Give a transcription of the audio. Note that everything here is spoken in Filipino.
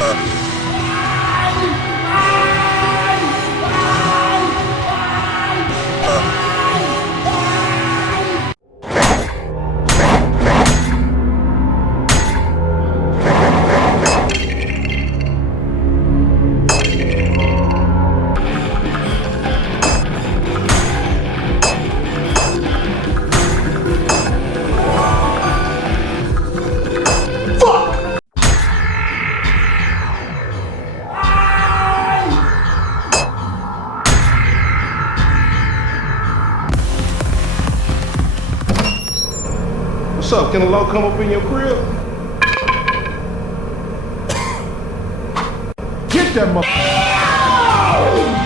What's up? Can a law come up in your crib? Get that mother.